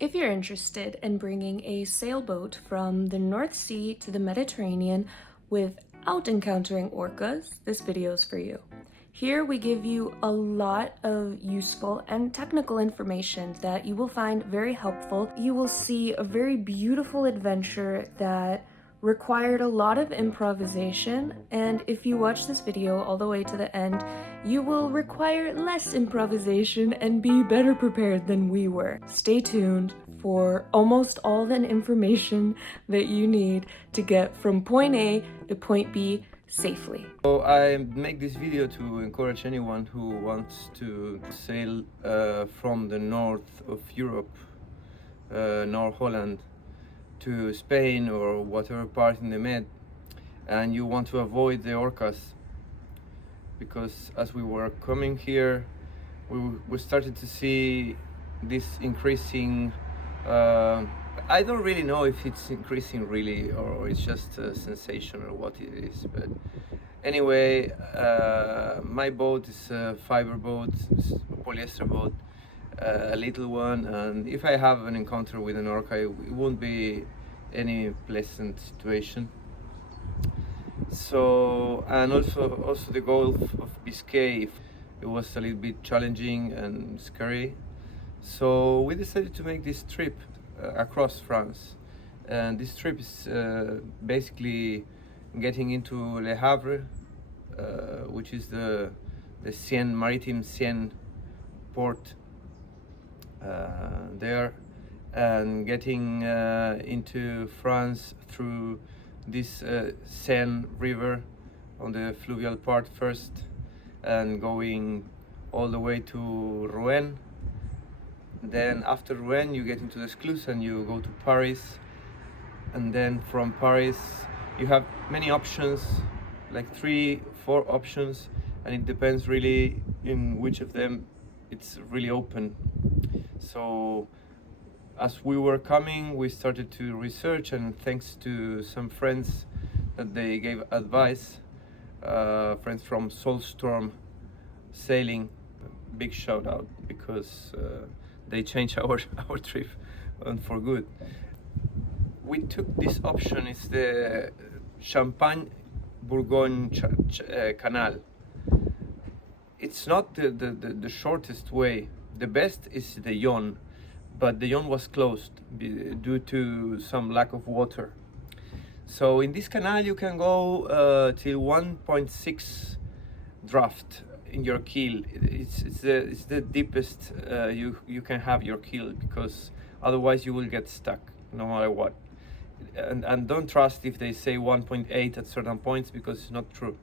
If you're interested in bringing a sailboat from the North Sea to the Mediterranean without encountering orcas, this video is for you. Here we give you a lot of useful and technical information that you will find very helpful. You will see a very beautiful adventure that required a lot of improvisation, and if you watch this video all the way to the end, you will require less improvisation and be better prepared than we were. Stay tuned for almost all the information that you need to get from point A to point B safely. So I make this video to encourage anyone who wants to sail from the north of Europe, North Holland, to Spain or whatever part in the Med, and you want to avoid the orcas, because as we were coming here we started to see this increasing, I don't really know if it's increasing really or it's just a sensation or what it is, but anyway, my boat is a fiber boat, a polyester boat, a little one, and if I have an encounter with an orca, it won't be any pleasant situation. So, and also the Gulf of Biscay, it was a little bit challenging and scary. So we decided to make this trip across France, and this trip is basically getting into Le Havre, which is the maritime Seine port there, and getting into France through this Seine river on the fluvial part first, and going all the way to Rouen. Then after Rouen you get into the Sclus and you go to Paris, and then from Paris you have many options, like 3-4 options, and it depends really in which of them it's really open. So as we were coming, we started to research, and thanks to some friends that they gave advice, friends from Soulstorm Sailing, big shout out, because they changed our trip and for good. We took this option, it's the Champagne-Bourgogne Canal. It's not the shortest way. The best is the Yonne, but the Yonne was closed due to some lack of water. So in this canal you can go till 1.6 draft in your keel. It's the deepest you can have your keel, because otherwise you will get stuck no matter what. And don't trust if they say 1.8 at certain points, because it's not true.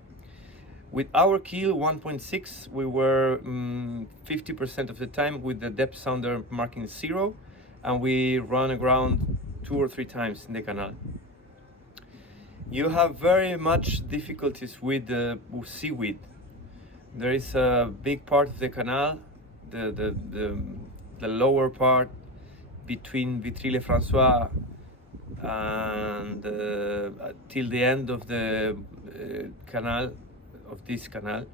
With our keel 1.6, we were 50% of the time with the depth sounder marking 0, and we run aground 2 or 3 times in the canal. You have very much difficulties with the seaweed. There is a big part of the canal, the lower part between Vitry-le-François and till the end of the canal, of this canal,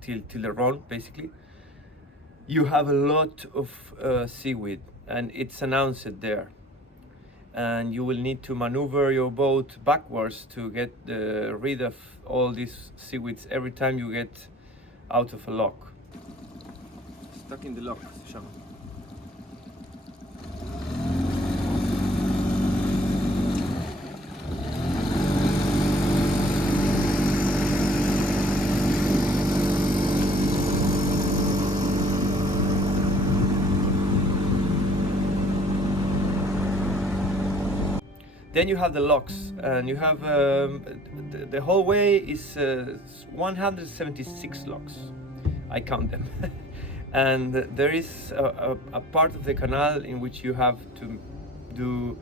till the Rhone, basically, you have a lot of seaweed, and it's announced there, and you will need to maneuver your boat backwards to get rid of all these seaweeds every time you get out of a lock. Stuck in the lock, Sean. Then you have the locks, and you have the whole way is 176 locks. I count them. And there is a part of the canal in which you have to do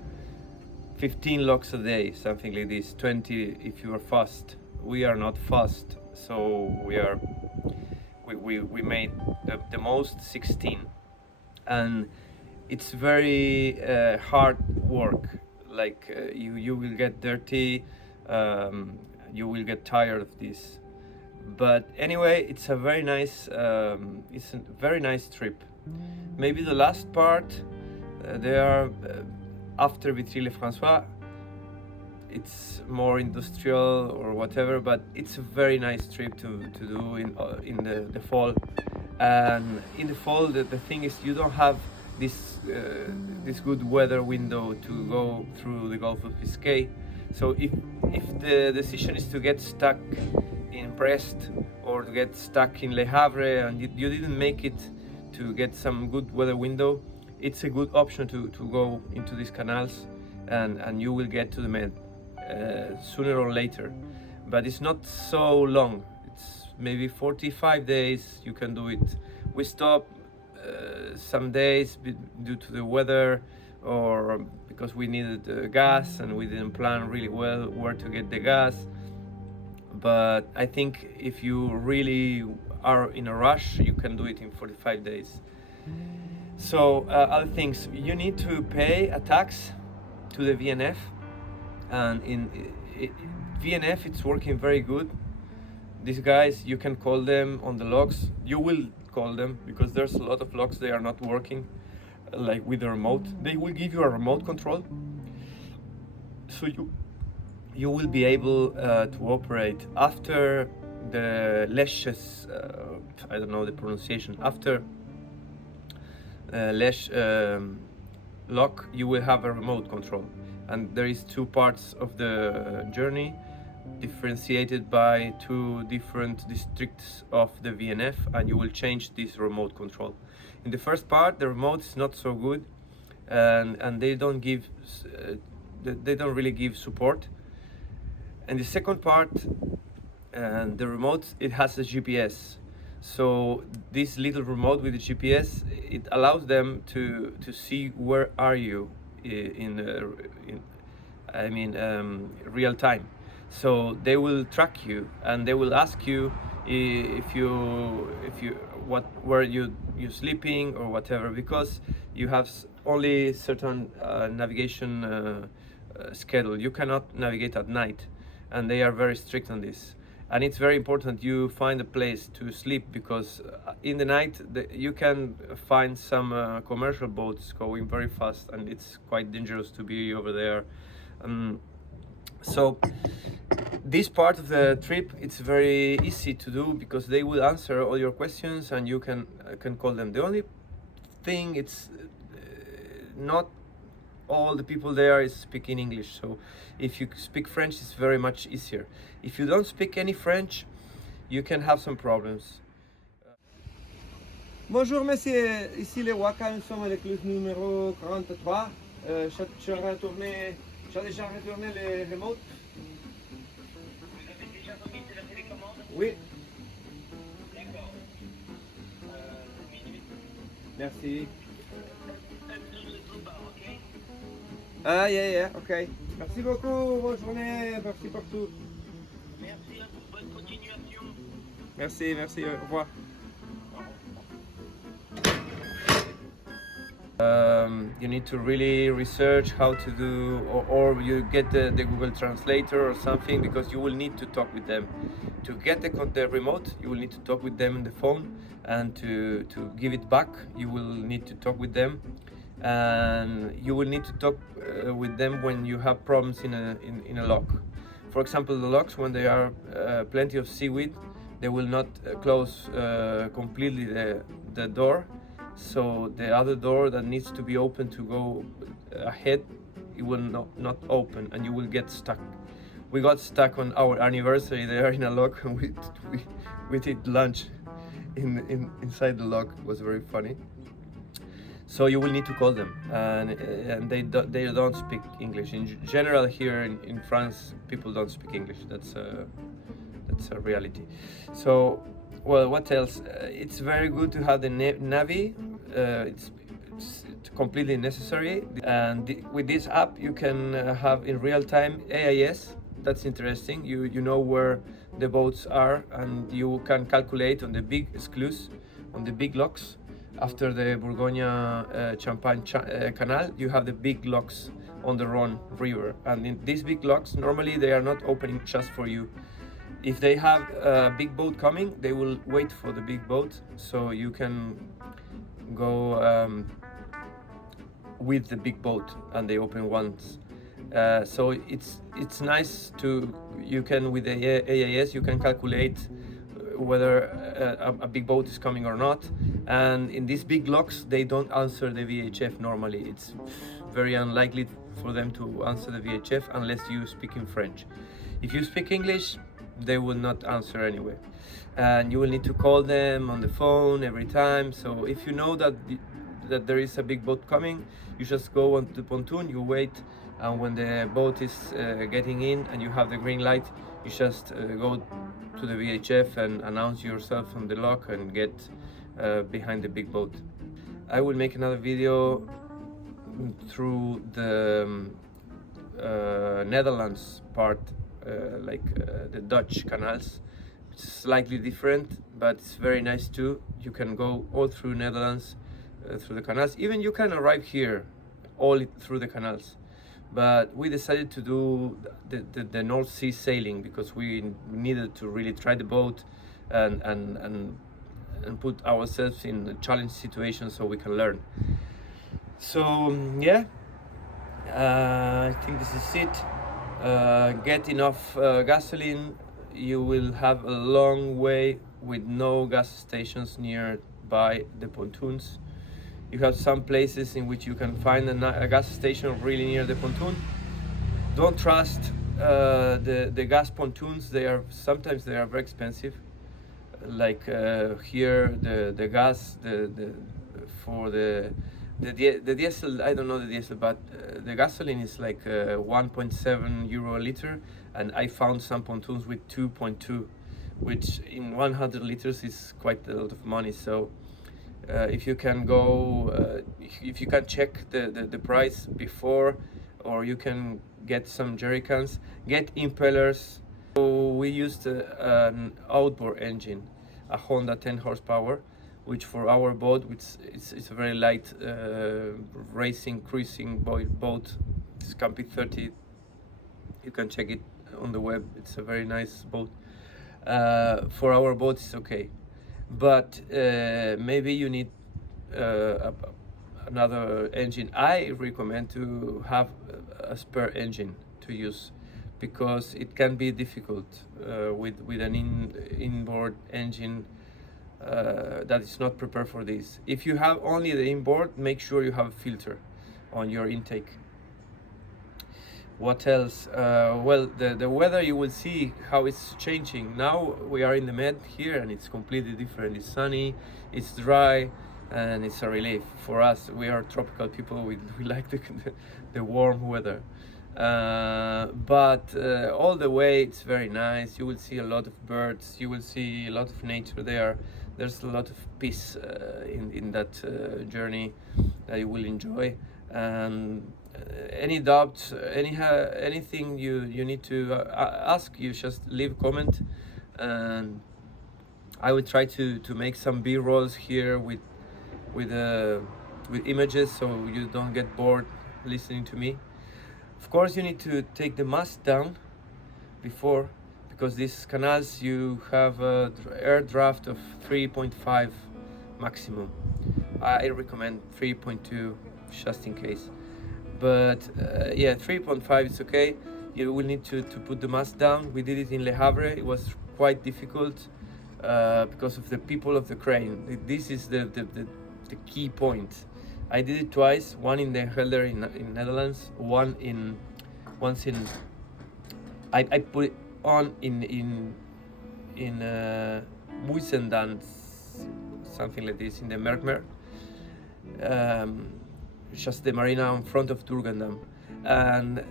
15 locks a day, something like this, 20 if you are fast. We are not fast, so we made the most 16, and it's very hard work. Like you will get dirty, you will get tired of this, but anyway, it's a very nice trip. Maybe the last part They are after Vitry-le-François. It's more industrial or whatever, but it's a very nice trip to do in the fall. And in the fall, the thing is you don't have this good weather window to go through the Gulf of Biscay. So if the decision is to get stuck in Brest or to get stuck in Le Havre and you didn't make it to get some good weather window, it's a good option to go into these canals, and you will get to the Med sooner or later. But it's not so long. It's maybe 45 days you can do it. We stop some days due to the weather or because we needed gas and we didn't plan really well where to get the gas. But I think if you really are in a rush, you can do it in 45 days. So other things, you need to pay a tax to the VNF, and in VNF it's working very good. These guys, you can call them on the logs. You will call them because there's a lot of logs they are not working, like with the remote. They will give you a remote control, so you will be able to operate after the Lesches, I don't know the pronunciation, after Lesch lock, you will have a remote control. And there is two parts of the journey differentiated by two different districts of the VNF, and you will change this remote control. In the first part, the remote is not so good, and they don't really give support. And the second part, the remote, it has a GPS. So this little remote with the GPS, it allows them to see where are you in real time. So they will track you and they will ask you where you sleeping or whatever, because you have only certain navigation schedule. You cannot navigate at night, and they are very strict on this. And it's very important you find a place to sleep, because in the night you can find some commercial boats going very fast, and it's quite dangerous to be over there. So this part of the trip, it's very easy to do because they will answer all your questions and you can call them. The only thing, it's not all the people there is speaking English, so if you speak French, it's very much easier. If you don't speak any French, you can have some problems. Bonjour monsieur, ici les ORCAS, nous sommes avec le numéro 43. J'ai déjà retourné les remotes. Vous avez déjà remis de la télécommande? Oui, D'accord. 2 minutes. merci. Ok? Ah, yeah, ok. Merci beaucoup, bonne journée, merci pour tout. Merci à vous, bonne continuation. Merci, au revoir. You need to really research how to do, or you get the Google Translator or something, because you will need to talk with them. To get the remote, you will need to talk with them on the phone, and to give it back, you will need to talk with them. And you will need to talk with them when you have problems in a lock. For example, the locks, when there are plenty of seaweed, they will not close completely the door. So the other door that needs to be open to go ahead, it will not open, and you will get stuck. We got stuck on our anniversary there in a lock, and we did lunch inside the lock. It was very funny. So you will need to call them, and they don't speak English. In general, here in France, people don't speak English. That's a reality. So, well, what else? It's very good to have the Navi. It's completely necessary. And with this app, you can have in real time AIS. That's interesting. You know where the boats are, and you can calculate on the big sclues, on the big locks. After the Bourgogne-Champagne Canal, you have the big locks on the Rhone River. And in these big locks, normally they are not opening just for you. If they have a big boat coming, they will wait for the big boat, so you can go with the big boat, and they open once. So it's nice to, you can with the AIS you can calculate whether a big boat is coming or not. And in these big locks they don't answer the VHF normally. It's very unlikely for them to answer the VHF unless you speak in French. If you speak English, they will not answer anyway, and you will need to call them on the phone every time. So if you know that there is a big boat coming, you just go on the pontoon, you wait, and when the boat is getting in and you have the green light, you just go to the VHF and announce yourself on the lock and get behind the big boat. I will make another video through the Netherlands part, the Dutch canals. It's slightly different, but it's very nice too. You can go all through Netherlands, through the canals. Even you can arrive here all through the canals. But we decided to do the North Sea sailing because we needed to really try the boat and put ourselves in a challenge situation so we can learn. So yeah, I think this is it. Get enough gasoline. You will have a long way with no gas stations nearby the pontoons. You have some places in which you can find a gas station really near the pontoon. Don't trust the gas pontoons. Sometimes they are very expensive. Like here, the gas for the diesel, I don't know the diesel, but the gasoline is like 1.7 euro a liter, and I found some pontoons with 2.2, which in 100 liters is quite a lot of money. So if you can go, if you can check the price before, or you can get some jerry cans, get impellers. So we used an outboard engine, a Honda 10 horsepower, which for our boat, it's a very light racing, cruising boat. It's Campi 30. You can check it on the web. It's a very nice boat. For our boat, it's okay. But maybe you need another engine. I recommend to have a spare engine to use, because it can be difficult with an inboard engine that is not prepared for this. If you have only the inboard, make sure you have a filter on your intake. What else? Well, the weather, you will see how it's changing. Now we are in the Med here and it's completely different. It's sunny, it's dry, and it's a relief for us. We are tropical people. We like the warm weather. But all the way it's very nice. You will see a lot of birds. You will see a lot of nature there. There's a lot of peace in that journey that you will enjoy. And any doubts, anything you need to ask, you just leave a comment, and I will try to make some B-rolls here with images, so you don't get bored listening to me. Of course, you need to take the mast down before, because these canals you have an air draft of 3.5 maximum. I recommend 3.2 just in case. But yeah, 3.5 is okay. You will need to put the mast down. We did it in Le Havre. It was quite difficult because of the people of the crane. This is the key point. I did it twice. One in Den Helder in Netherlands. Once in I put it on in Muisendam, something like this, in the Markermeer. Just the marina in front of Durgandam, and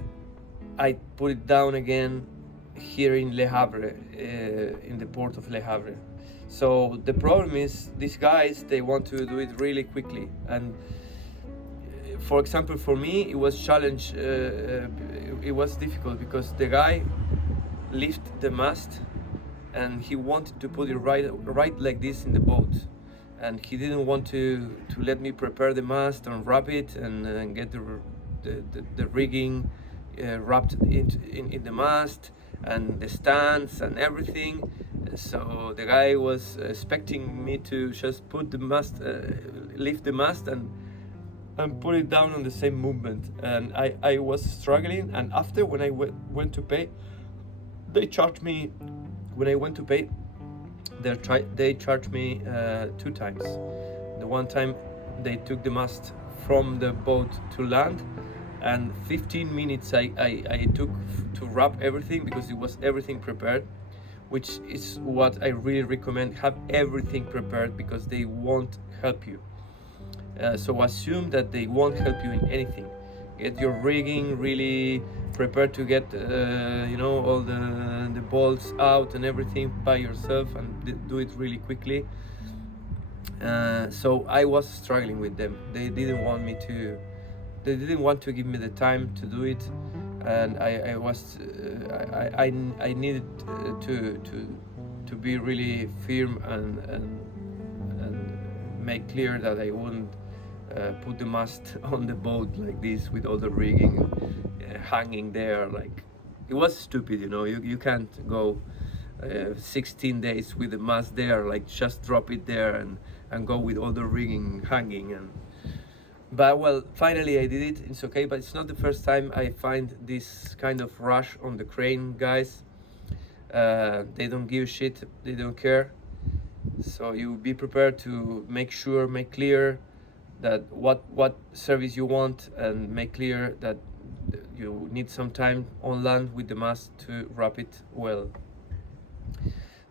I put it down again here in Le Havre, in the port of Le Havre. So the problem is, these guys, they want to do it really quickly, and for example, for me it was challenge. It was difficult because the guy lifted the mast and he wanted to put it right like this in the boat. And he didn't want to let me prepare the mast and wrap it and get the rigging wrapped in the mast and the stands and everything. So the guy was expecting me to just put the mast, lift the mast, and and put it down on the same movement. And I was struggling, and after when I went to pay, they charged me, when I went to pay, they charged me 2 times. The one time they took the mast from the boat to land, and 15 minutes I took to wrap everything, because it was everything prepared, which is what I really recommend. Have everything prepared, because they won't help you. So assume that they won't help you in anything. Get your rigging really prepared to get all the bolts out and everything by yourself, and do it really quickly. So I was struggling with them. They didn't want to give me the time to do it, and I needed to be really firm and make clear that I wouldn't put the mast on the boat like this with all the rigging hanging there. Like, it was stupid, you can't go 16 days with the mast there, like just drop it there and go with all the rigging hanging. But well, finally I did it. It's okay, but it's not the first time I find this kind of rush on the crane guys. They don't give a shit, they don't care. So you be prepared to make clear that what service you want, and make clear that you need some time on land with the mast to wrap it well.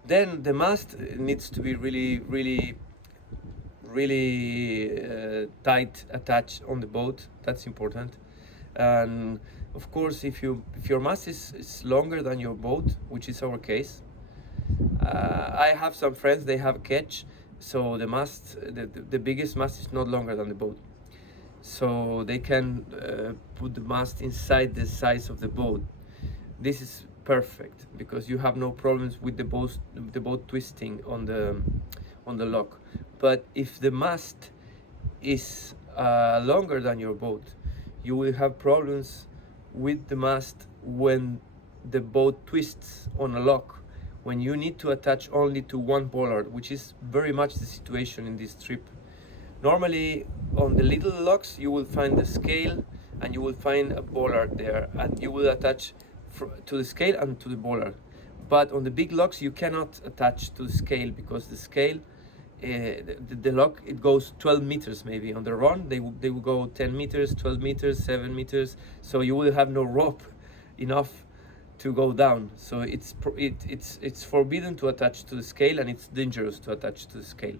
Then the mast needs to be really tight attached on the boat. That's important. And of course, if your mast is longer than your boat, which is our case, I have some friends, they have a ketch, so the mast, the biggest mast is not longer than the boat, so they can put the mast inside the size of the boat. This is perfect, because you have no problems with the boat twisting on the lock. But if the mast is longer than your boat, you will have problems with the mast when the boat twists on a lock, when you need to attach only to one bollard, which is very much the situation in this trip. Normally on the little locks you will find the scale, and you will find a bollard there, and you will attach to the scale and to the bollard. But on the big locks you cannot attach to the scale, because the scale, the lock, it goes 12 meters maybe. On the run they will go 10 meters, 12 meters, 7 meters, so you will have no rope enough to go down. So it's forbidden to attach to the scale, and it's dangerous to attach to the scale.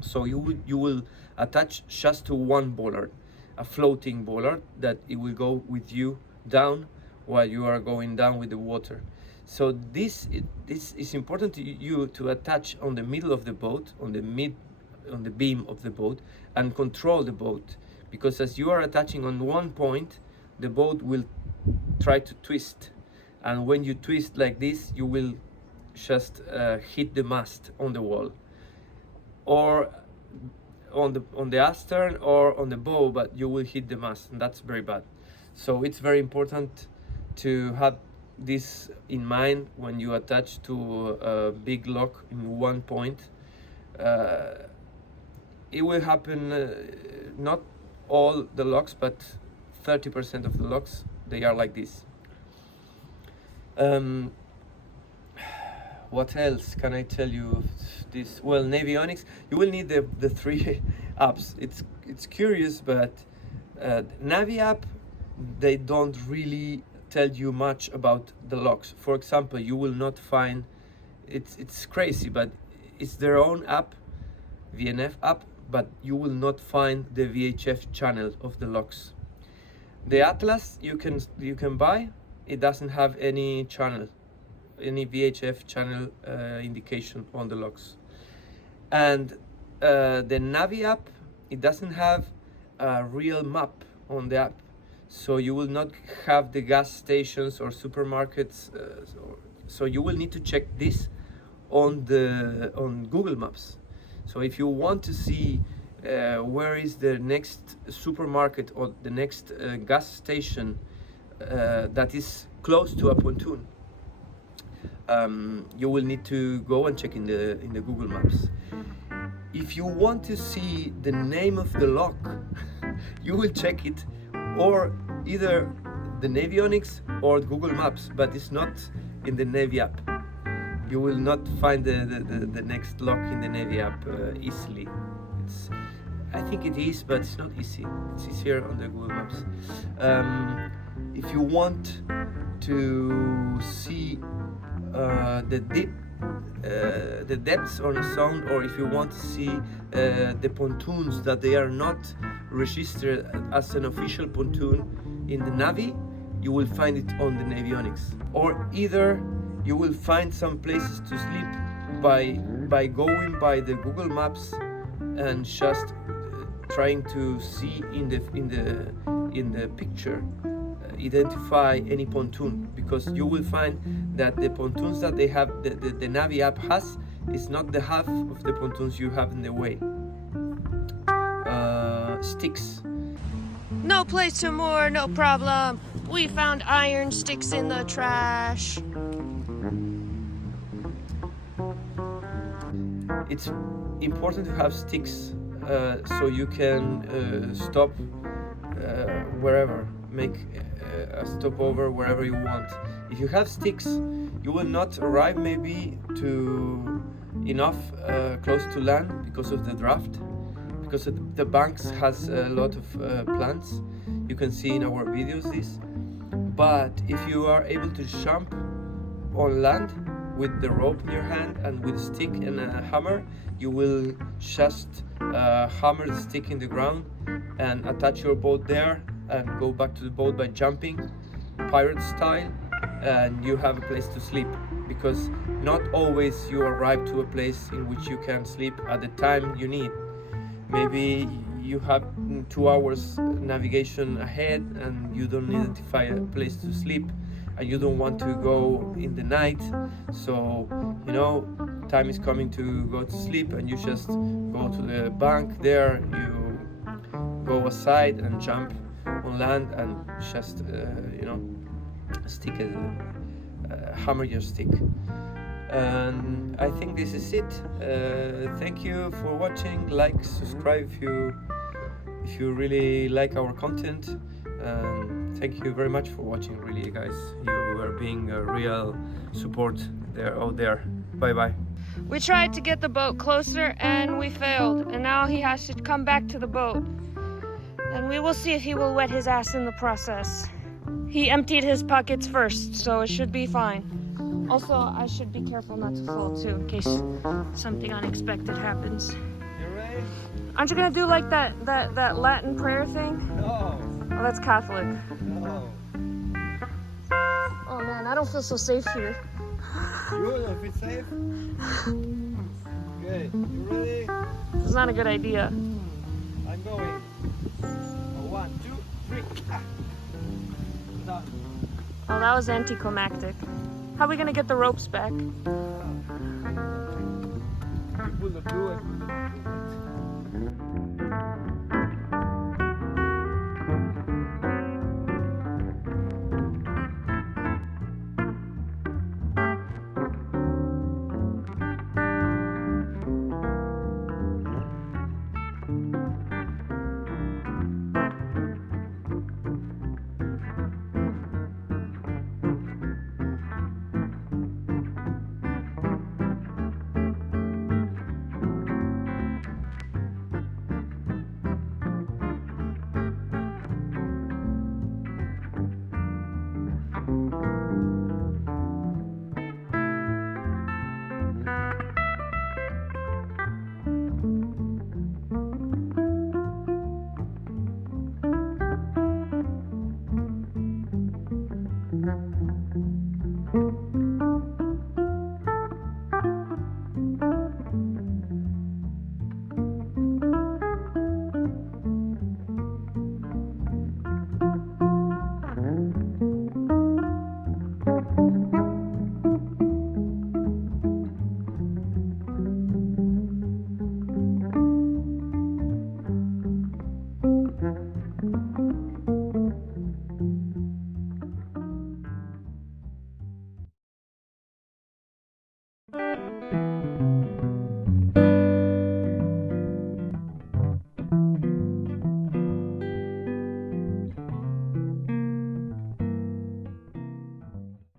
So you will attach just to one bollard, a floating bollard, that it will go with you down while you are going down with the water. So this is important to you, to attach on the middle of the boat, on the beam of the boat, and control the boat, because as you are attaching on one point, the boat will try to twist, and when you twist like this, you will just hit the mast on the wall, or on the astern, or on the bow, but you will hit the mast, and that's very bad. So it's very important to have this in mind when you attach to a big lock in one point. It will happen, not all the locks, but 30% of the locks, they are like this. What else can I tell you of this? Well, Navionics, you will need the 3 apps. It's curious, but Navi app, they don't really tell you much about the locks. For example, you will not find, it's crazy, but it's their own app, VNF app, but you will not find the VHF channel of the locks. The Atlas you can buy, it doesn't have any channel, any VHF channel indication on the locks. And the Navi app, it doesn't have a real map on the app, so you will not have the gas stations or supermarkets, so you will need to check this on Google Maps. So if you want to see where is the next supermarket or the next gas station that is close to a pontoon, you will need to go and check in the Google Maps. If you want to see the name of the lock, you will check it, or either the Navionics or Google Maps, but it's not in the Navi app. You will not find the next lock in the Navi app easily. I think it is, but it's not easy. It's easier on the Google Maps. If you want to see the depths on a sound, or if you want to see the pontoons that they are not registered as an official pontoon in the Navi, you will find it on the Navionics. Or either you will find some places to sleep by going by the Google Maps and just trying to see in the picture identify any pontoon, because you will find that the pontoons that they have the Navi app has is not the half of the pontoons you have in the way. Sticks. No place to moor, no problem. We found iron sticks in the trash. It's important to have sticks so you can stop wherever, make a stopover wherever you want. If you have sticks, you will not arrive maybe to enough close to land because of the draft, because the banks has a lot of plants. You can see in our videos this. But if you are able to jump on land with the rope in your hand and with a stick and a hammer, you will just hammer the stick in the ground and attach your boat there and go back to the boat by jumping, pirate style, and you have a place to sleep. Because not always you arrive to a place in which you can sleep at the time you need. Maybe you have 2 hours navigation ahead and you don't identify a place to sleep, and you don't want to go in the night, so you know time is coming to go to sleep, and you just go to the bank there, you go aside and jump on land and just stick hammer your stick. And I think this is it. Thank you for watching. Like, subscribe if you really like our content. Thank you very much for watching, really, guys. You are being a real support out there. Bye bye. We tried to get the boat closer and we failed, and now he has to come back to the boat. And we will see if he will wet his ass in the process. He emptied his pockets first, so it should be fine. Also, I should be careful not to fall too, in case something unexpected happens. You ready? Aren't you gonna do like that Latin prayer thing? No. Oh, that's Catholic. No. Oh man, I don't feel so safe here. You don't feel safe? Okay, you ready? This is not a good idea. I'm going. 1, 2, 3. Ah. Done. Oh, that was anticlimactic. How are we gonna get the ropes back? You pull the blue and Thank you.